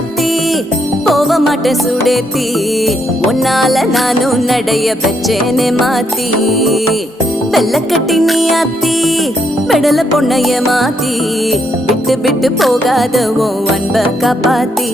ஆத்தி போக மாட்டேன் சுடேத்தி உன்னால நானும் நடைய பெச்சேனே மாத்தி வெள்ளக்கட்டி நீ ஆத்தி பெடல பொண்ணைய மாத்தி விட்டு விட்டு போகாத உன் அன்ப காப்பாத்தி